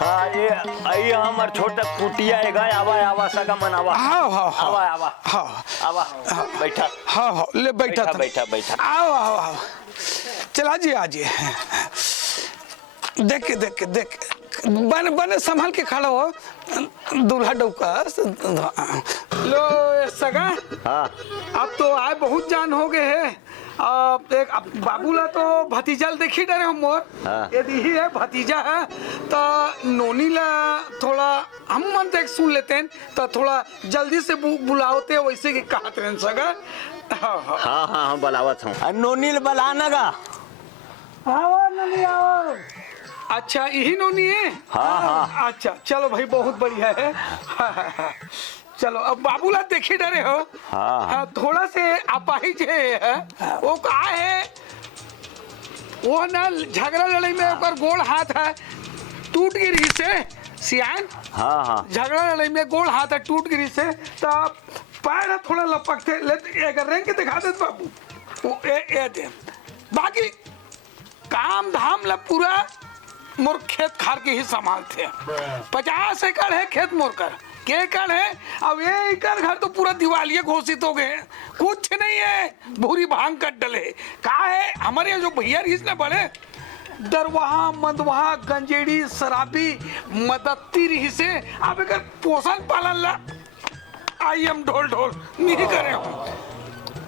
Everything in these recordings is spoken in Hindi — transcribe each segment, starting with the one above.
हाँ ये हमार छोटा कुटिया है गाय आवा आवा सका मन आवा आवा आवा आवा बैठा हाँ ले बैठा बैठा बैठा आओ आओ आओ चला जी आजिए देख देख बने बने संभाल के खड़ा हो दूल्हा डौका लो सगा। हाँ अब तो आए बहुत जान हो गए है। एक बाबूला तो भतीजा देखी डरे हम मोर। हाँ। यदि ही है भतीजा है तो नोनी ला थोड़ा हम मन देख सुन लेते हैं तो थोड़ा जल्दी से बुलाओते वैसे की कहत रहे सगा। हाँ हाँ बुलावत हूँ नोनी बुलाना गा। आओ नोनी आओ। अच्छा यही नोनी है। हाँ हाँ अच्छा चलो भाई बहुत बढ़िया है। चलो अब बाबूला देखी डरे हो। हाँ थोड़ा से अपाहिज है वो कहा है वो ना झगड़ा लड़ाई में ओकर गोड़ हाथ है टूट गिरी से सियान। हाँ हाँ झगड़ा लड़ाई में गोड़ हाथ है टूट गिरी से तो पैर थोड़ा लपक थे ले रेंग के दिखा दे बाबू वो ए दे बाकी काम धाम ला पूरा मोर खेत खार के ही संभालते हैं। 50 एकड़ है खेत मोर कर के एकड़ है। अब ये एकड़ घर तो पूरा दिवालिये घोषित हो गए कुछ नहीं है भूरी भांग कट डले कहा है हमारे जो भैया रही ने बड़े दरवाहा मदवाहा गंजेड़ी शराबी मदत्ती रही से अब एक पोषण पालन ला आई एम ढोल ढोल नहीं करे हूँ।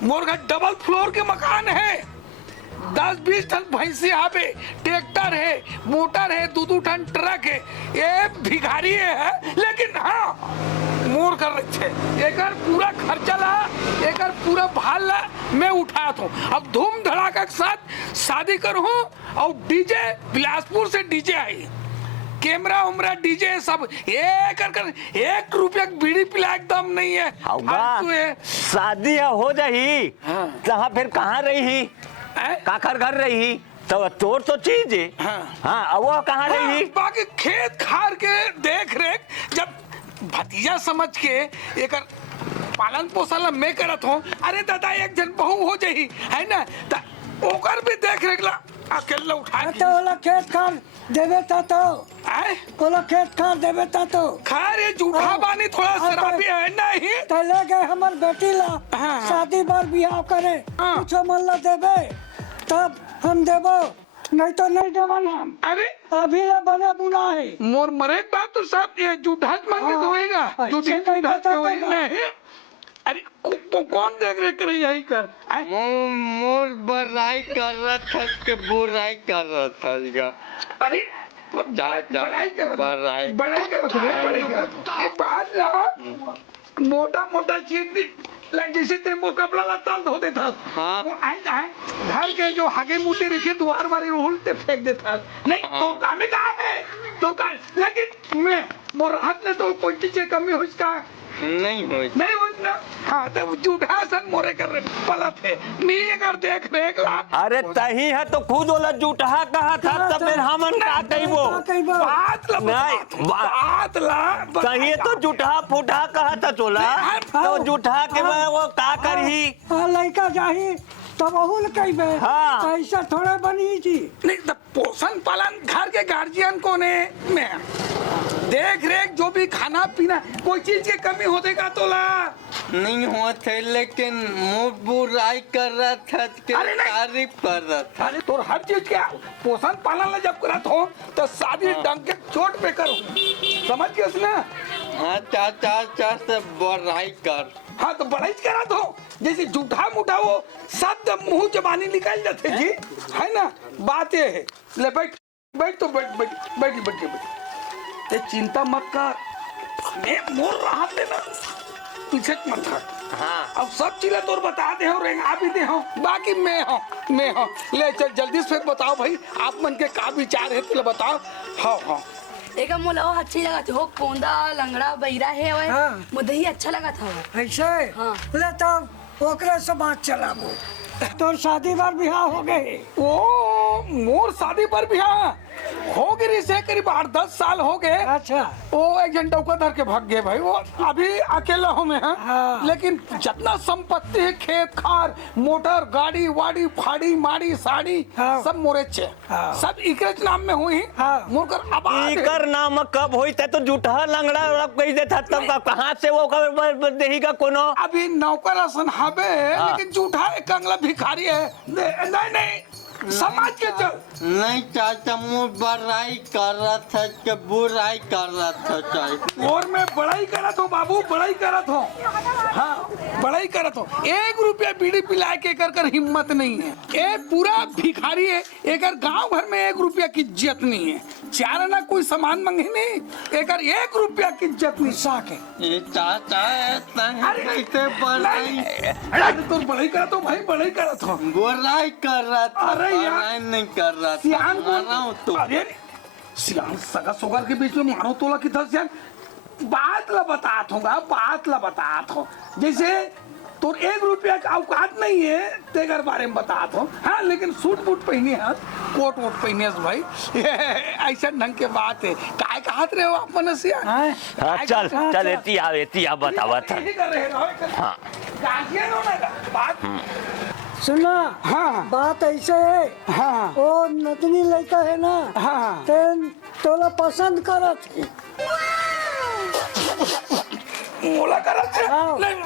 मोर घर डबल फ्लोर के मकान है 10-20 टन भैंसी आवे ट्रैक्टर है मोटर है 2-2 टन ट्रक है ये भिखारी है लेकिन हाँ मोर कर रहे थे एक पूरा खर्चा ला एक पूरा भाल ला मैं उठाया था। अब धूम धड़ाका के साथ शादी करूँ और डीजे बिलासपुर से डीजे आई कैमरा उमरा डीजे सब एक रुपया बीड़ी पिला एकदम नहीं है। शादी हो जाही जहाँ फिर कहाँ रही काकर घर रही तो तोर तो चीज है। हाँ वो कहाँ रही बाकी खेत खार के देख रेख जब भतीजा समझ के एक पालन पोषण मैं करत हूँ। अरे दादा एक जन बहू हो जाही है ना ओकर भी देख रेख ला अकेला उठा तो खेत खार देवे तो ओला खेत खार देवे तो खार ये झूठा बानी थोड़ा शराबी है नहीं तो ले गए हमार बेटी ला शादी बार बियाह करे कुछ मन ला देवे तब हम देवो नहीं तो नहीं देवन हम। अरे अभी ला बने बुना है मोर मरे बात तो सब ये झूठा मांगे होएगा नहीं। अरे कौन देख रहे कर यही कर मोर बड़ाई कर रहा था के बुराई कर रहा था। अरे मोटा मोटा चीज जैसे तेरे मुंह कपड़ा लता धो देता। हाँ घर के जो हागे मुटे रखे द्वार वाले उल्टे फेंक देता नहीं तो कामे कहा है तो लेकिन मैं मोर हाथ ने तो कोई चीज कमी हो इसका नहीं हो ना। हाँ तो झूठा सन मोरे कर रहे पलत है नहीं कर देख रेख ला। अरे तही है तो खुद वाला झूठा कहा था तब फिर हमन का कहिबो बात ला तही तो झूठा फूठा कहा था तोला तो झूठा के वो का करही लड़का जाही तब अहुल कहिबे ऐसा थोड़ा बनी थी नहीं तो पोषण पालन घर के गार्जियन को ने मैं देख रेख जो भी खाना पीना कोई चीज की कमी होने का तो ला नहीं हुआ थे लेकिन मुंह बुराई कर रहा था तारीफ कर रहा था। अरे तो हर चीज के पोषण पालन जब करत हो तो शादी डंग के चोट पे करो समझ गए उसने। हाँ चाचा से बुराई कर। हाँ तो बड़ाई करा दो जैसे झूठा मुठा वो शब्द मुंह जबानी निकाल जाते जी है ना बात ये है। ले बैठ तो बैठ ते चिंता मत कर मैं मोर रहा लेना पीछे मत कर। हाँ अब सब चीजें तोर बता दे हो रेंगा भी दे हो बाकी मैं हूँ ले चल जल्दी से बताओ भाई आप मन के का विचार है तो बताओ। हाँ एक मोला अच्छी लगा था कोंदा लंगड़ा बैरा है वह मुझे ही अच्छा लगा था ऐसे। हाँ ले तब ओकरे से बात चलाबो तोर शादी बार बियाह हो गए ओ मोर शादी पर भी हाँ हो गई से करीब 8-10 साल हो गए। अच्छा वो एक घंटा को धर के भाग गए भाई। वो अभी अकेला हूँ मैं हाँ। लेकिन जितना संपत्ति है खेत खार मोटर गाड़ी वाड़ी फाड़ी माड़ी साड़ी हाँ। सब मोरे छे हाँ। सब इकरे नाम में हुई हाँ। मोरकर अब इकर नाम कब होई तो जूठा लंगड़ा कही देता तब कहाँ से वो देही का कोनो अभी नौकर असन हबे लेकिन झूठा कंगला भिखारी है। नहीं नहीं समाज के चल नहीं चाचा मुँह बड़ाई कर रहा था कि बुराई कर रहा था चाचा। और मैं बड़ाई करत हूँ बाबू बड़ाई करत हूँ। हाँ बड़ाई करत हूँ। 1 रुपया बीड़ी पिला के कर हिम्मत नहीं है। ये पूरा भिखारी है। एक गांव भर में 1 रुपया की इज्जत नहीं है। चार ना कोई सामान मांगे नहीं एक 1 रुपया की इज्जत नहीं साके। ये चाचा ऐसा है अरे कैसे बड़ाई अरे तो बड़ाई करत हूँ भाई बड़ाई करत हूँ। बुराई कर रहा था अरे यार। बुराई नहीं कर रहा सियान था मार रहा हूँ तो अरे सियान सगा सोगर के बीच में मारो तोला किधर सियान बात ला बतात हूँ बात ला बतात हूँ। जैसे तो 1 रुपया का औकात नहीं है तेगर बारे में बतात हूँ। हाँ लेकिन सूट बूट पहनी है कोट वोट पहने भाई ऐसा ढंग के बात है काय कहत रहे हो आप मनसिया। हाँ, चल चल एती आ बतावा था यही कर रहे हो हाँ गार्जियन होने का बात। सुना हाँ। बात ऐसे है हाँ वो नतनी लड़का है ना हाँ। तेन तोला पसंद करत है। मोला करत है हाँ। नहीं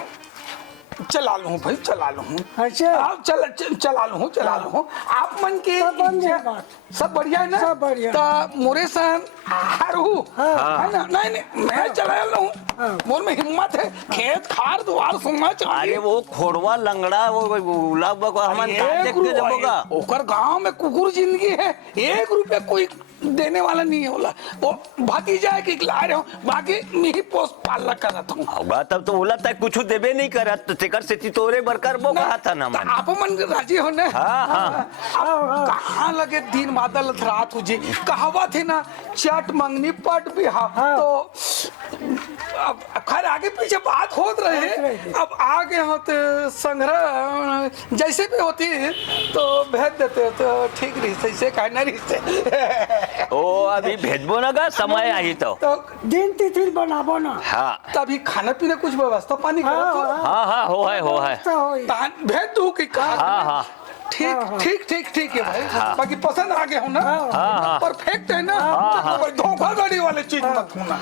चला लूँ भाई चला लूँ ऐसे आप चला लूँ आप मन के सब बन गया बात। सब बढ़िया है ना सब बढ़िया। तो मोरे सन हारू है ना नहीं मैं चला लूँ मोर में हिम्मत है खेत खार द्वार सुनना चाहिए। अरे वो खोड़वा लंगड़ा वो गुलाब हमन का देख के जबोगा ओकर गांव में कुकुर जिंदगी है 1 रुपया कोई देने वाला नहीं है बोला वो भतीजा है कि ला रहे हो बाकी मी पोस पालना करत हूँ। होगा तब तो बोला था कुछ देबे नहीं करत तो तेकर से तोरे बरकर वो कहा था ना मन आप मन राजी हो ना। हाँ, हाँ। अब कहाँ लगे दिन बादल रात हो जी कहावत है ना चट मंगनी पट बिहा। तो अब खैर आगे पीछे बात होत रहे अब आगे होते संग्रह जैसे भी होती तो भेज देते तो ठीक रही से कहना रही ओ अभी भेजबो ना का समय आई तो दिन तिथि बनाबो ना हाँ तभी खाने पीने कुछ व्यवस्था पानी करो हाँ हो है तो होई। तो भेज दू कि हाँ ठीक है भाई बाकी पसंद आ गए हो ना हाँ। परफेक्ट है ना धोखाधड़ी वाले चीज मत होना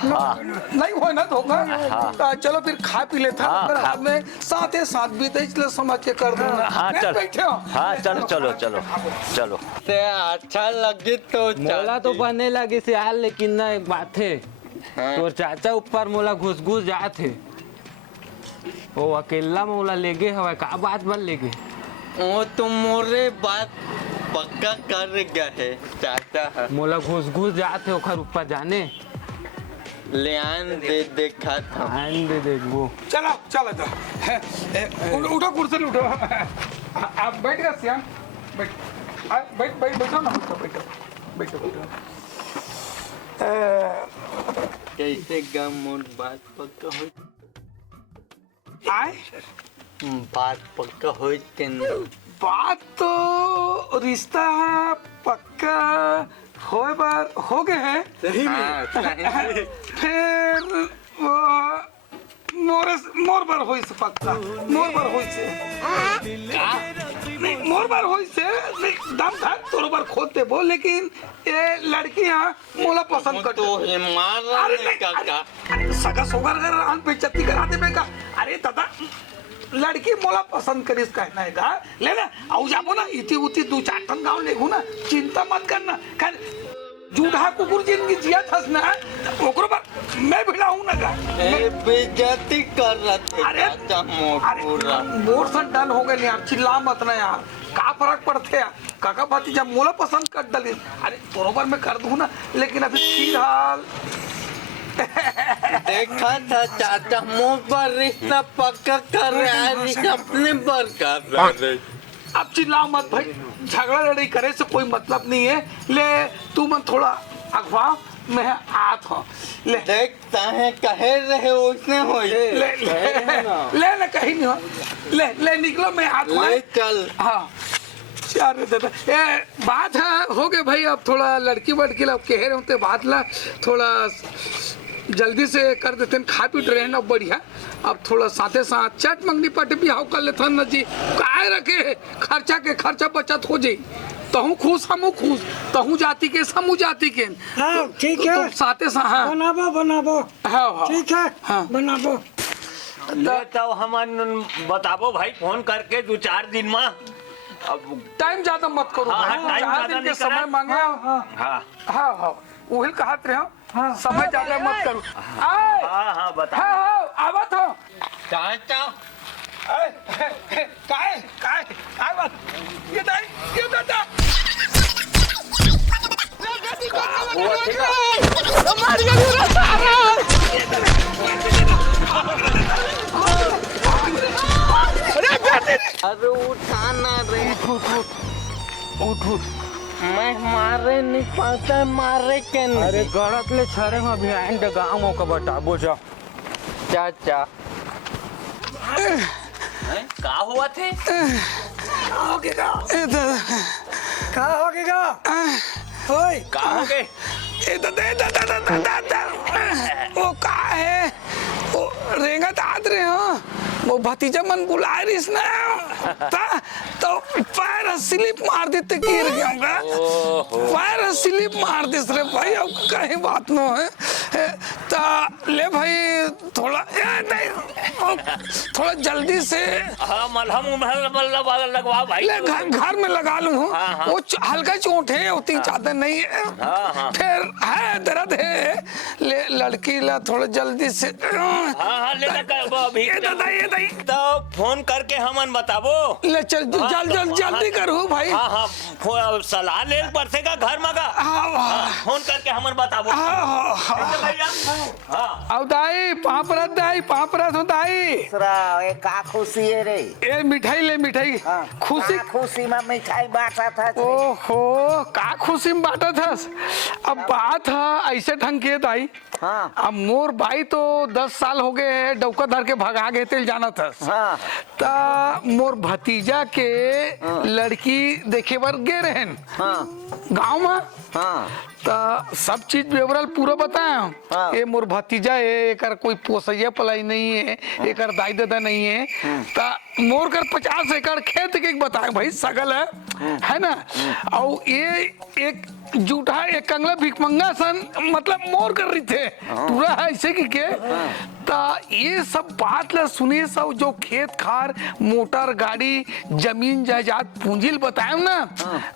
नहीं हो ना धोखा। तो चलो फिर खा पी लेता रात में साथ बीते इसलिए समझ के कर दूंगा। हाँ चल बैठे हो हाँ चलो से अच्छा लगे तो मोला तो बनने लगे से हाल लेकिन ना एक बात है तो चाचा ऊपर मोला घुस जात है वो अकेला मोला लेगे हवा का बात बन लेगे वो तो मोरे बात पक्का कर गए चाचा मोला घुस जात है ओखर ऊपर जाने ले आन दे देखा था आन दे देखो चलो उठो कुर्सी उठो आप बैठ गए श्याम बैठो ना बैठो कैसे गम और बात पक्का हो आए बात पक्का हो के नहीं बात तो रिश्ता पक्का हो गए हैं फिर वो मोर बार होई से पक्का मोर बार होई से नहीं मोर बार होई से दम था तोर बार खोदते बोल लेकिन ये लड़कियां मोला पसंद करते तो ये मार रहा अरे है काका अरे सगा सोगर कर आन बेइज्जती करा दे बेका। अरे दादा लड़की मोला पसंद करिस कहना है का लेना आउ जाबो ना इति उति 2-4 टन गांव लेगु ना चिंता मत करना कर जूढ़ा कुकुर जिंदगी जिया थस ना ओकरो पर मैं भिड़ाऊं ना का ए बेइज्जती कर रहा था अरे चाचा पूरा मोर से डन हो गए यार चिल्ला मत ना यार का फर्क पड़ते यार काका भतीजा मोला पसंद कर डली। अरे बरोबर मैं कर दूं ना लेकिन अभी फिलहाल देखा था चाचा मुंह पर रिश्ता पक्का कर रहा है अपने पर कर रहा है। अब चिल्लाओ मत भाई झगड़ा लड़ाई करे से कोई मतलब नहीं है। ले तू मन थोड़ा अगवा मैं आत हूँ ले देखता है कहे रहे उसने हो ले कहीं नहीं हो ले निकलो मैं आत हूँ ले चल हाँ अरे दादा ये बात है हो गए भाई। अब थोड़ा लड़की वड़की अब कह रहे होते बात ला थोड़ा जल्दी से कर देते हैं, खा पी रहे हैं अब बढ़िया। अब थोड़ा साथे साथ चट मंगनी पट भी हाउ कर लेते न जी, काहे रखे खर्चा के खर्चा बचत हो जाई। तहू खुश हमू खुश, तहू जाति के समू जाति के। हाँ ठीक है, तो साथे साथ हाँ बनाबो बनाबो। हाँ हाँ ठीक है हाँ। बनाबो। तो हमन बताबो भाई फोन करके 2-4 दिन में। अब टाइम ज्यादा मत करो हाँ, भाई, टाइम 4 ज्यादा दिन के नहीं समय करा। मांगे। हाँ हाँ हाँ हाँ वही कहत रहे हो, हाँ। समय ज्यादा मत करो। आए हाँ हाँ बता। हाँ हाँ आवत हो। चाचा काय काय काय बात ये दाई ये दादा अरे उठाना रे, उठ उठ मैं मारे नहीं पाता, मारे के नहीं। अरे गलत ले छरे में अभी आइन के गाँव का बताबो जा। चाचा का हुआ थे? हो गया ए दादा का हो गया ओए का हो गए? ए दादा वो का है वो रेंगत आत रहे हो, वो भतीजा मन बुला रही ना तो पैर स्लिप मार देते गिर गया पैर स्लिप मार दिस रे भाई। अब कहीं बात न है ता ले भाई थोड़ा थोड़ा जल्दी से हाँ मलहम लगवा भाई। ले घर में लगा लूं। हाँ, हाँ। वो हल्का चोट है, उतनी ज्यादा नहीं है। हाँ, हाँ। फिर है दर्द है, ले लड़की ला थोड़ा जल्दी से। हाँ हाँ ले अभी ये दाई तो फोन करके हमन बताबो। ले चल जल्दी करो भाई। हाँ हाँ सलाह ले पड़सेगा घर मगा। हाँ फोन करके हमन बताबो। हाँ भैया हाँ अब दाई पापरत हो दाई। ए का खुशी है रे। ये मिठाई ले मिठाई खुशी। का खुशी में मिठाई बांटा था। ओहो का खुशी में बांटा था। अब बात है ऐसे ढंग के दाई। हाँ। अब मोर भाई तो 10 साल हो गए हैं डौका धर के भगा गए थे जाना था। हाँ। ता मोर भतीजा के लड़की देखे बर गे रहे गाँव में। हाँ। ता सब चीज विवरण पूरा बताया। हाँ। ये मोर भतीजा है, एकर कोई पोसैया पलाई नहीं है, एकर दाई दादा नहीं है। ता मोर कर 50 एकड़ खेत के बताए भाई सगल है ना। और ये एक जूठा एक कंगला भिकमंगा सन मतलब मोर कर रही थे पूरा है ऐसे के ता ये सब बात ला सुनिए। सब जो खेत खार मोटर गाड़ी जमीन जायदाद पूंजील बताए ना,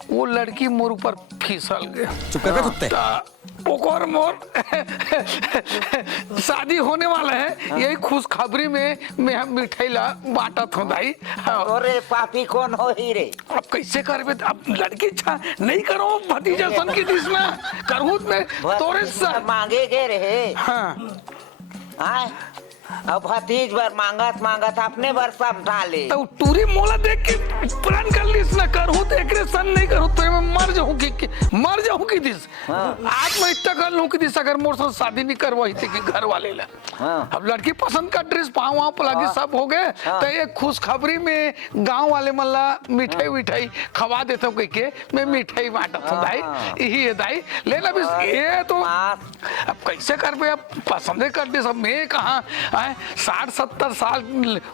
वो लड़की मोर ऊपर फिसल गया। चुप कर बे कुत्ते। ओकर मोर शादी होने वाला है, यही खुशखबरी में मैं हम मिठाई ला बांटा था भाई। अरे पापी कौन हो ही रे। अब कैसे करबे? अब लड़की इच्छा नहीं करो भतीजा सन की दिस में करहूत में तोरे सा मांगे गए रहे। हाँ हाँ अब भतीज बार मांगत अपने बार समझा ले। तो टूरी मोला देख के प्लान कर लीस ना करू तो एकरे सन नहीं करू तो मैं मर जाऊं की दिस। आज मैं इतना कर लूं कि दिस अगर मोर से शादी नहीं करवाई थी कि घर वाले ला। अब लड़की पसंद का ड्रेस पाँव वहाँ पलागी सब हो गए। तो एक खुशखबरी में गांव वाले मल्ला मिठाई खवा देता हूँ के मैं मिठाई बांटा था दाई। यही है दाई लेना भी ये तो अब कैसे कर बे? अब पसंद कर दे सब मैं कहाँ 60-70 साल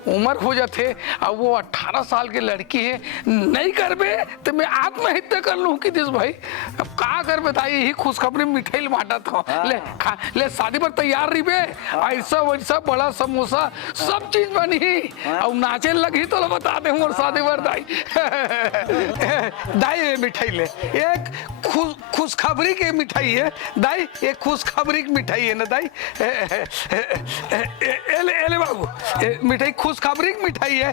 उम्र हो जाते। अब वो 18 साल की लड़की है, नहीं करबे तो मैं आत्महत्या कर लूं कि दिस भाई। अब का कर बताइए, यही खुशखबरी मिठाई बांटा था। ले शादी पर तैयार रही बे, ऐसा वैसा बड़ा समोसा सब चीज बनी। अब नाचे लगी तो बता दे और शादी पर दाई दाई मिठाई ले। एक खुशखबरी की मिठाई है दाई, एक खुशखबरी की मिठाई है ना दाई। एले बाबू मिठाई खुशखबरी की मिठाई है।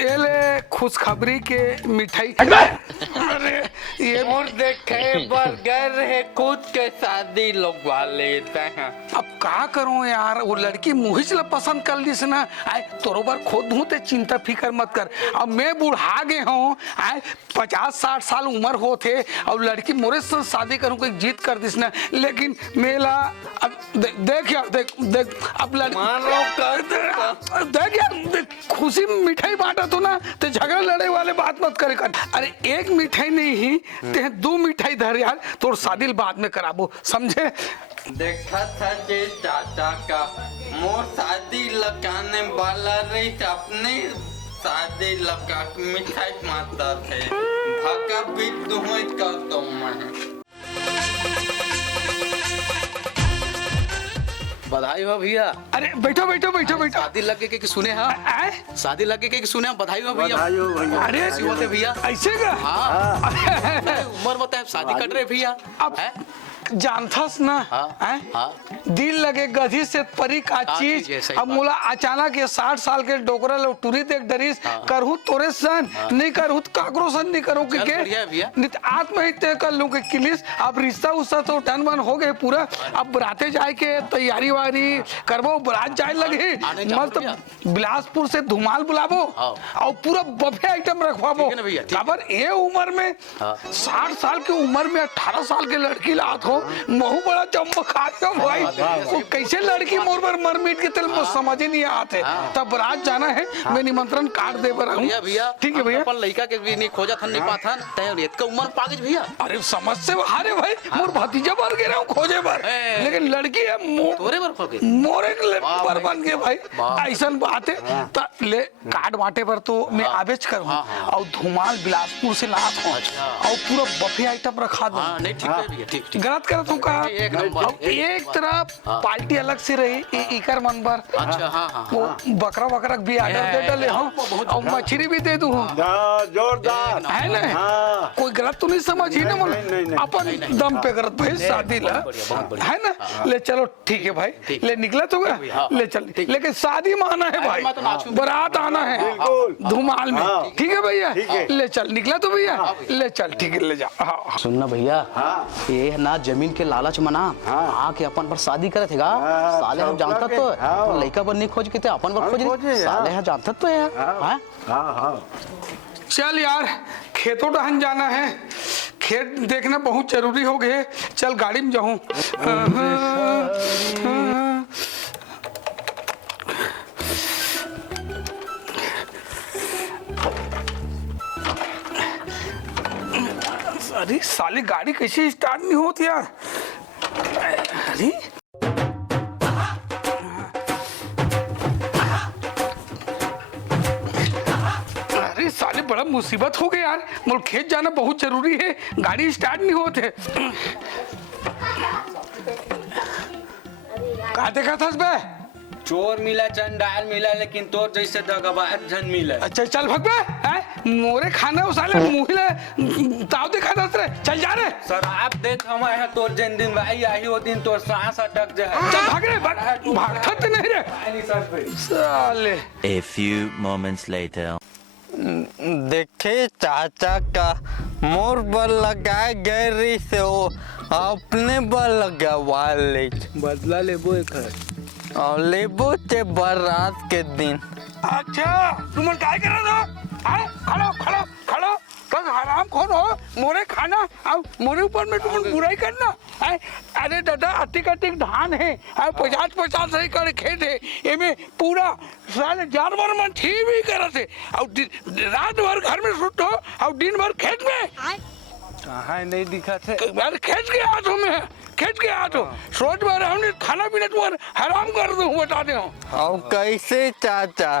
एले खुशखबरी के मिठाई। अरे ये और देखे बर्गर है खुद के शादी लोग लेते हैं। अब का करूं यार, वो लड़की मुहिज ला पसंद कर ली ना। आए तोरो बार खुद हूँ ते चिंता फिकर मत कर। अब मैं बुढ़ा गए हूँ, आए 50-60 साल उम्र होते, अब लड़की मोरे से शादी करूं कोई जीत कर दिस ना। लेकिन मेला अब देख यार, देख अब देख यार, खुशी में मिठाई बांटा तो ना, तो झगड़ा लड़े वाले बात मत करे कर। अरे एक मिठाई नहीं ही ते 2 मिठाई धर यार, तोर शादी बाद में कराबो, समझे। देखा था जे चाचा का मोर शादी लगाने वाला रही, अपने शादी लगा मिठाई माता थे, भागा भी तुम्हें का तुम। बधाई हो भैया। अरे बैठो बैठो बैठो बैठो। शादी लगे के सुने हाँ, शादी लगे के सुने, बधाई हो भैया। अरे ऐसी होते भैया, ऐसे का हाँ उम्र बताए शादी कर रहे भैया। अब जानथस ना, हाँ। दिल लगे गधी से परी का चीज। अब मुला अचानक ये 60 साल के डोकरा लो टूरी देख डरीस, करहु तोरे सन नहीं करहु काकरो सन नहीं करो के नित आत्महत्या कर लूं के किलिस। अब रिश्ता उस्ता तो टन बन हो गए पूरा। अब बराते जाए के तैयारी वारी करबो, बरात जाए लगे मस्त बिलासपुर से धुमाल बुलाबो और पूरा बफे आइटम रखवाबो। खबर ये उम्र में 60 साल की उम्र में 18 साल के लड़की लात हो, महू बड़ा चमकाते हो भाई। वो कैसे लड़की मोर पर मर मिट के तेल समझ ही नहीं आते। तब रात जाना है, मैं निमंत्रण कार्ड दे पर हूँ। ठीक है भैया। अपन लड़का के भी नहीं खोजा था, नहीं पाता तय का उम्र पागज भैया। अरे समझ से हारे भाई, मोर भतीजा भर गे रहा हूँ खोजे पर, लेकिन लड़की है तोरे पर खोगे मोरे पर बन गए भाई। ऐसा बात है तो ले कार्ड बांटे पर तो मैं आवेश करूँ और धुमाल बिलासपुर से लात हूँ और पूरा बफे आइटम रखा दूँ। नहीं ठीक है भैया, ठीक गलत करत हूँ का। एक तरफ पार्टी अलग से रही, इकर मन पर वो बकरा वकरा भी आर्डर दे डाले हूँ और मछली भी दे दूँ, जोरदार है ना। कोई गलत तो नहीं समझी ना, मन अपन दम पे करत भाई शादी ला, है ना। ले चलो ठीक है भाई, ले निकला तो ले चल, लेकिन शादी में आना है भाई, बारात आना है धुमाल में। ठीक है भैया, ले चल निकला तो भैया, ले चल ठीक है ले जा। सुनना भैया, ये ना जमीन के लालच मना आके अपन पर शादी करे थे साले हम जानता तो लड़का पर नहीं खोज के थे, अपन पर खोज साले हम जानता तो यार। चल यार खेतों डहन जाना है, खेत देखना बहुत जरूरी हो गए। चल गाड़ी में जाऊं। अरे साली गाड़ी कैसे स्टार्ट नहीं होती यार। अरे अरे साले बड़ा मुसीबत हो गया यार, मुझे खेत जाना बहुत जरूरी है, गाड़ी स्टार्ट नहीं होते। कहा देखा था बे? चोर मिला चंडाल मिला, लेकिन तोर जैसे दगाबाज जन मिला। अच्छा चल भग बे, मोरे खाना उसाले मुहिले ताव देखा था रे, चल जा रे। सर आप देख हमारे यहाँ तोर जिन दिन भाई आई वो दिन तोर सांस अटक जाए। चल भाग रे, भागता तो नहीं रे साले। A few moments later. देखे चाचा का मोर पर लगाए गए रही से वो अपने पर लगा वाले बदला लेबो एक और लेबो ते बारात के दिन। अच्छा तुम क्या कर रहे हो? खड़ो खड़ो खड़ो, तो हराम कौन हो? मोरे खाना अब मोरे ऊपर में तुम बुराई करना है। अरे दादा अतिक अतिक धान है, 50-50 एकड़ खेत है, एमे पूरा साले जानवर मन थी भी करत है और रात भर घर में सुत हो और दिन भर खेत में। कहाँ नहीं दिखा थे यार खेत के हाथों में, खेत के हाथों सोच बार हमने खाना पीना तुम्हारा हराम कर दूं, बता दे हूँ। और कैसे चाचा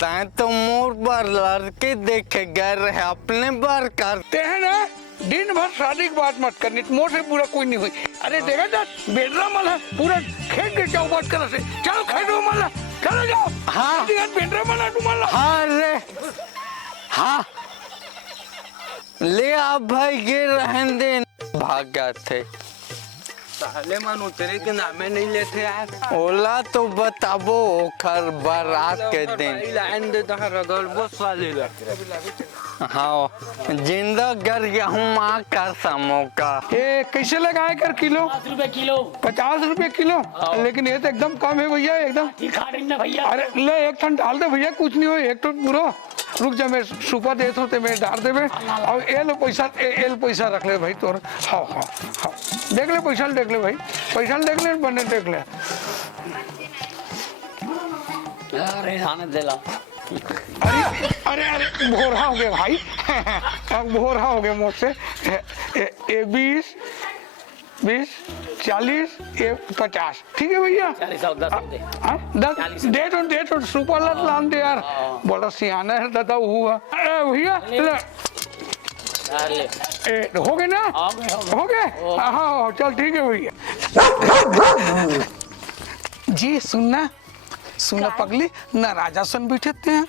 ताए तो मोर पर लड़के देखे गए रहे, अपने बार करते हैं ना। दिन भर शादी की बात मत करनी, मोर से पूरा कोई नहीं हुई। अरे देखा था बेदरा मल पूरा खेत के चौबात कर से, चलो खेत में मल चलो जाओ। हाँ बेदरा मल तुम्हारा। हाँ रे हाँ ले आप भाई गिर रहन दे भागा थे साले मन उतरे के नामे नहीं लेते यार। ओला तो बताबो ओखर बारात के दिन लाइन दे तो रगड़ बस वाले ला हाँ जिंदा गर गया हूँ माँ का समोका। ये कैसे लगाए कर किलो? 50 रुपए किलो। लेकिन ये तो एकदम कम है भैया, एकदम। भैया अरे ले एक ठन डाल दे भैया, कुछ नहीं हो, एक ठन पूरा। रुक जा, मैं सुपर देता हूँ, मैं डाल दे में। और ये लो पैसा, ये पैसा रख ले भाई तोर। हाँ हाँ हाँ, देख ले पैसा, देख ले भाई, पैसा देख ले, बने देख ले। अरे आने दे ला। अरे अरे अरे भोरा हो गया भाई, भोरा हो गया मुझसे। ये 20, 40, ये 50, ठीक है भैया। 10 दे तो सुपर लत लान दे यार, बड़ा सियाना है दादा हुआ भैया। हो गए ना? हो गए, हाँ चल ठीक है भैया। जी सुनना पगली, न राजा सन बैठे हैं।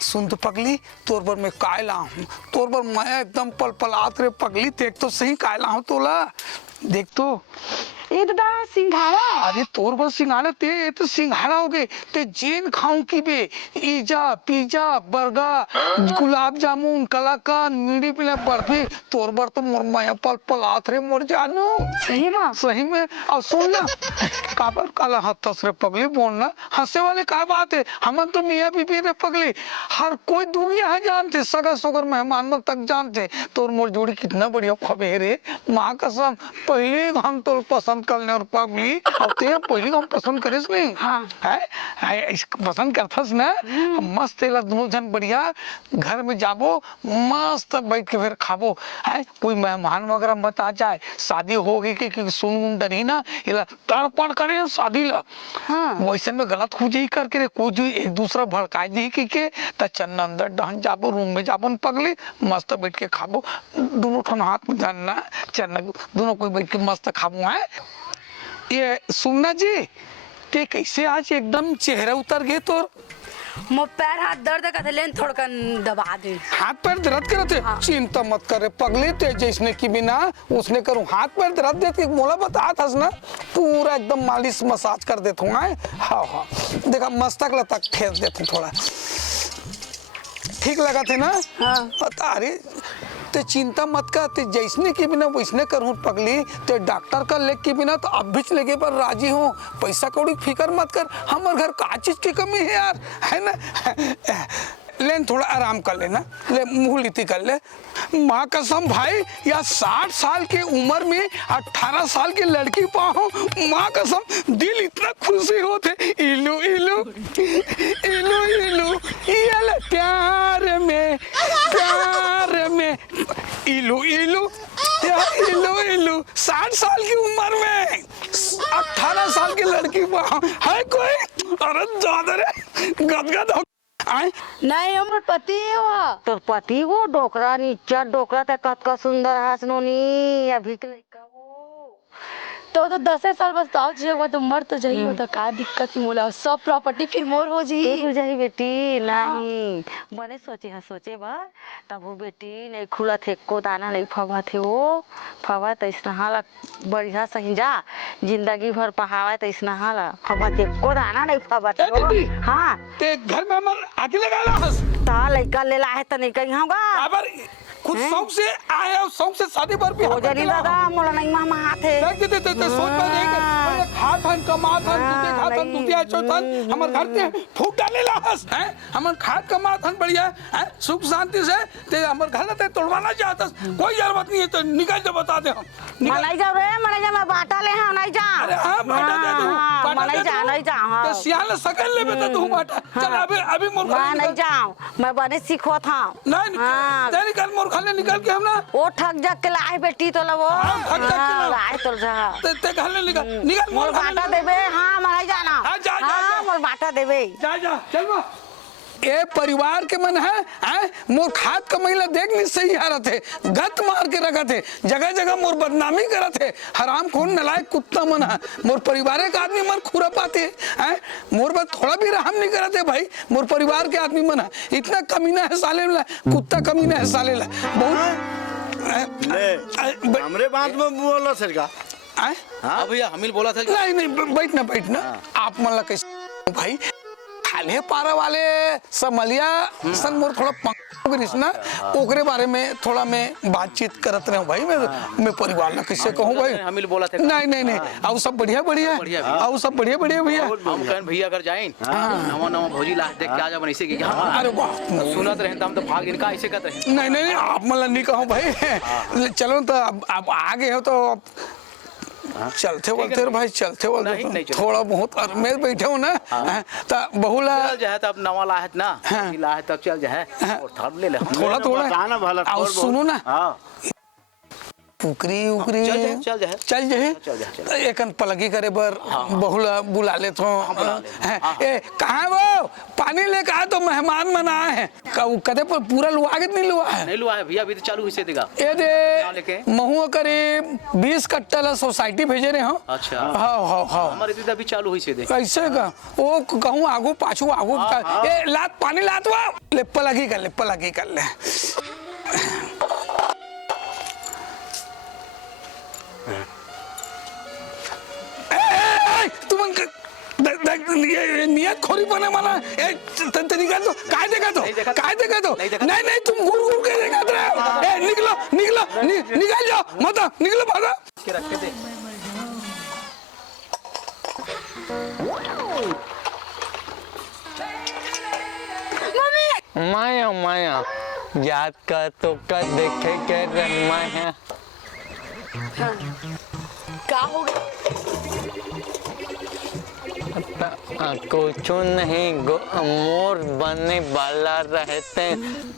सुन तो पगली, तोर पर मैं काय ला हूँ, तोर पर मैं एकदम पल पलात रे पगली, देख तो सही काय ला हूँ तोला, देख तो। ये दादा सिंघाड़ा, अरे तोर पर सिंघाड़ा ते, ये तो सिंघाड़ा हो गए ते, जेन खाऊं की बे, पिज्जा बर्गर गुलाब जामुन कलाकंद मीठी पीला बर्फी, तोर पर तो मोर माया पल पलात रे मोर जानू। सही में। अब सुन ना, काबर काला हत्थस रे पगली, बोलना हंसे वाले का बात है, हम तो मियाँ बीबी रे पगली, हर कोई दुनिया है जानते, सगा सोगर मेहमान तक जानते, तोर मोर जोड़ी कितना बढ़िया खबे रे, माँ कसम पहले हम तो पसंद करने और पगली, अब ते पहले हम पसंद करेस नहीं। हाँ है पसंद करथस ना, मस्त तेला दोनों जन बढ़िया घर में जाबो, मस्त बैठ के फिर खाबो है, कोई मेहमान वगैरह मत आ जाए, शादी होगी कि सुन डरी ना, इला तड़पड़ करे शादी ला। वैसे में गलत हो जाई करके कोई जो एक दूसरा भड़काई दी के त चन्ना अंदर डहन जाबो, रूम में जाबो पगली, मस्त बैठ के खाबो, दोनों ठन हाथ में जानना चन्ना, दोनों कोई बैठ के मस्त खाबो है। ये सुनना जी, ते कैसे आज एकदम चेहरा उतर गए तोर? मो पैर हाथ दर्द करते, लेन थोड़ा कन दबा दे। हाथ पैर दर्द करते? हाँ। चिंता मत करे पगले, ते जिसने की बिना उसने करूँ, हाथ पैर दर्द देती मोला बता था ना, पूरा एकदम मालिश मसाज कर देता हूँ। हाँ हाँ देखा, मस्तक लतक ठेस देता हूँ थोड़ा, ठीक लगा थे ना? हाँ। बता रही ते चिंता मत कर, ते जैसने के बिना वैसने करूँ पगली, ते डॉक्टर का लेख के बिना तो अब भी लेके पर राजी हूँ, पैसा कौड़ी फिकर मत कर, हमारे घर का चीज की कमी है यार, है ना? लेन थोड़ा आराम कर लेना, ले मुँह लिट्टी कर ले। माँ कसम भाई, या 60 साल की उम्र में 18 साल की लड़की पाओ, माँ कसम दिल इतना खुशी होते, इलू इलू इलू इलू ये प्यार में इलू इलू इलू इलू, 60 साल की उम्र में 18 साल की लड़की पाओ है कोई? अरे ज्यादा रे गदगद हो नहीं हमर पति है वो। तो पति वो डोकरा नीचा डोकरा ते कत सुंदर हासनोनी अभी के लइका वो तो 10 साल बस दाव जे वो तो मर तो जाई, वो तो का दिक्कत ही मोला, सब प्रॉपर्टी फिर मोर हो जी। हो जाई बेटी, नहीं बने सोचे बा तब वो बेटी नहीं खुला थे को दाना नहीं फवा थे, वो फवा तो इसना ला बढ़िया सही जा, जिंदगी भर पहावा तो इसना ला फवा थे को दाना नहीं फवा थे। हाँ ते घर में हमर आगे लगा ला ता लइका ले ला है त नहीं कहीं होगा, अबर खुद शौक से आए हो, शौक से शादी पर भी हो जानी दादा मोला नहीं मामा हाथ है देख दे सोच में देख हाथ हन कमात हन तुते खातन तुतिया चौथन हमर घर के फूक डाले लास हैं, हमर खात कमात हन बढ़िया हैं, सुख शांति से ते हमर घर ते तोड़वाना चाहतस, कोई जरूरत नहीं है तो निकल जा, बता दे हम नहीं जा रे, मने जा मैं बाटा ले हां नहीं जा। अरे हां बाटा दे दे, बाटा नहीं जा हां तो सियाल सकल ले बता तू बाटा, चल अभी मोर मैं नहीं जाऊं, मैं बने सीखो था नहीं तेरी कल मोर खाने निकल के हम ना वो ठग जा के लाए बेटी तो लवो ठग जा के लाए तो जा ते खाने निकल मोर बाटा देबे। हां मैं जाना, हां मोर बाटा देबे, जा चल बा। ए परिवार के मन है मोर खात कमैला देख नहीं सही हारत है, गत मार के रखा थे, जगह जगह मोर बदनामी करत है, हराम खून नलायक कुत्ता मन है, मोर परिवार के आदमी मन खुरा पाते हैं, मोर बात थोड़ा भी रहम नहीं करत है भाई, मोर परिवार के आदमी मन है, इतना कमीना है साले ला, कुत्ता कमीना है साले ला बहुत। हमरे बात में बोला सर का भैया हमिल बोला था। नहीं बैठना आप मन ला कैसे भाई, खाले पारा वाले समलिया सन मोर थोड़ा करिस ना ओकरे बारे में थोड़ा मैं बातचीत करत रहे भाई। मैं परिवार ला किससे कहूँ भाई। हम बोला थे नहीं आओ सब बढ़िया आओ सब बढ़िया भैया। हम कहन भैया अगर जाएं नवा भौजी ला देख के आ जा बनैसे के अरे वाह सुनत रहे हम तो भाग इनका ऐसे कहते हैं। नहीं आप मतलब नहीं कहूँ भाई। चलो तो अब आ गए हो तो चलते बोलते भाई चलते बोलते थोड़ा बहुत मैं बैठे हूँ ना तो बहुला जाए तब नवा ला है ना ला है तब चल जाए और थर्ड ले ले थोड़ा और सुनो ना उकरी चल जाए एकन पलगी करे बर बहुला बुला ले तो ए कहाँ वो पानी लेके आए तो मेहमान मना है कदे पर पूरा लुआ के नहीं लुआ है भैया अभी तो चालू हिस्से देगा ये दे महू करीब 20 कट्टा ला सोसाइटी भेजे रहे हो। अच्छा हाँ हमारे इधर अभी चालू हिस्से दे ऐसे का वो कहूँ आगू पाछू ए लात पानी लात हुआ लेप्पा लगी कर ले नियत खोरी बना माना निकाल दो काय देखा तो नहीं तुम घूर के देखा निकलो निकल जाओ मत निकलो भागा रख के दे। माया याद कर तो कर देखे के माया का हो गया? कुछ नहीं मोर बनने वाला रहते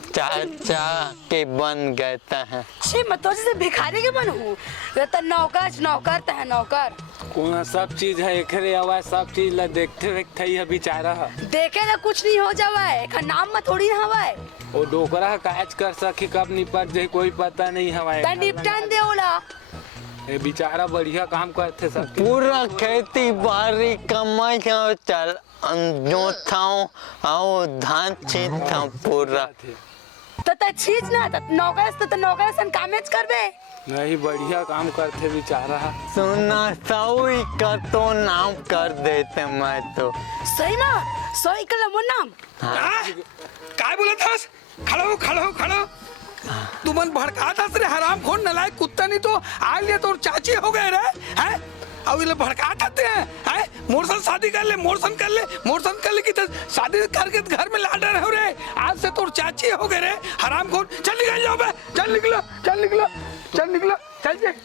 चाचा के बन गए हैं। मैं तो जैसे भिखारी के बनूं तो नौकर तो है नौकर कौन सब चीज है एकरे आवाज सब चीज ला देखते है बेचारा देखे ना कुछ नहीं हो जावे का नाम में थोड़ी ना हवाए वो डोकरा काज कर सके कब निपट जाए कोई पता नहीं हवाए निपटान दे ओला ये बेचारा बढ़िया काम करते सब पूरा खेती बाड़ी कमाई चल जो था धान चीज था पूरा तो चीज ना तो नौकर सन कामेज करबे नहीं बढ़िया काम करते बेचारा सुना सही का तो नाम कर देते मैं तो सही ना सही का वो नाम काय बोला था खड़ो तुमन भड़का था रे हराम खोर नलायक कुत्ता नहीं तो आज ये तो चाची हो गए रे हैं अब ये भड़का जाते हैं मोरसन शादी कर ले मोरसन कर ले कि शादी करके घर में लाड रहे हो रे आज से तो चाची हो गए रे हराम खोर। चल निकल जाओ बे चल निकलो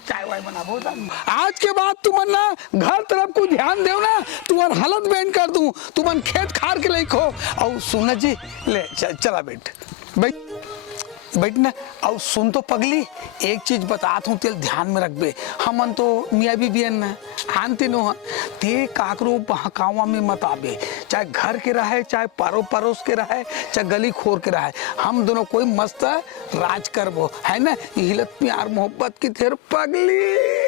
चाय वाय बना बहुत आज के बाद तुमन ना घर तरफ को ध्यान देव ना तुम्हार हालत बैन कर दूं तुमन खेत खार के लेखो और सुन जी ले चला बैठ ना और सुन तो पगली एक चीज बताता हूँ तेल ध्यान में रखबे हमन तो मियाँ बीबियन ना आनते नो ते काकरो बहकावा में मत आबे चाहे घर के रहे चाहे पड़ोस के रहे चाहे गली खोर के रहे हम दोनों कोई मस्त राज करबो है ना हिलत प्यार मोहब्बत की थेर पगली।